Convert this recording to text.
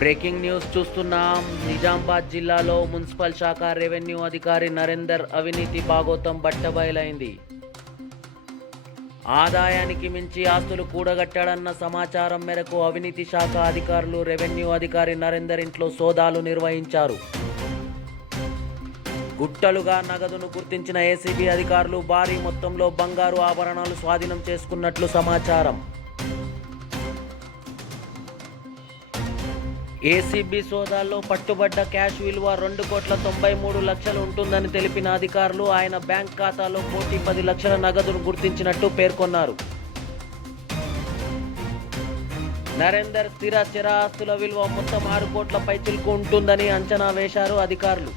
Breaking news చూస్తున్నాం. నిజామాబాద్ జిల్లాలో municipal శాఖ రెవెన్యూ అధికారి నరేందర్ అవినీతి భాగోతం బట్టబయలైంది. ఆదాయానికి మించి ఆస్తులు కూడగట్టాడన్న సమాచారం మేరకు అవినీతి శాఖ అధికారులు రెవెన్యూ అధికారి నరేందర్ ఇంట్లో సోదాలు నిర్వహించారు. గుట్టలుగా నగదును గుర్తించిన ఏసీబీ అధికారులు భారీ మొత్తంలో బంగారు ఆభరణాలు స్వాధీనం చేసుకున్నట్లు సమాచారం. ఏసీబీ సోదాల్లో పట్టుబడ్డ క్యాష్ విలువ 2,93,00,000 ఉంటుందని తెలిపిన అధికారులు ఆయన బ్యాంక్ ఖాతాలో 1,10,00,000 నగదును గుర్తించినట్టు పేర్కొన్నారు. నరేందర్ స్థిర చర ఆస్తుల విలువ మొత్తం 6 కోట్ల పైచిలకు ఉంటుందని అంచనా వేశారు అధికారులు.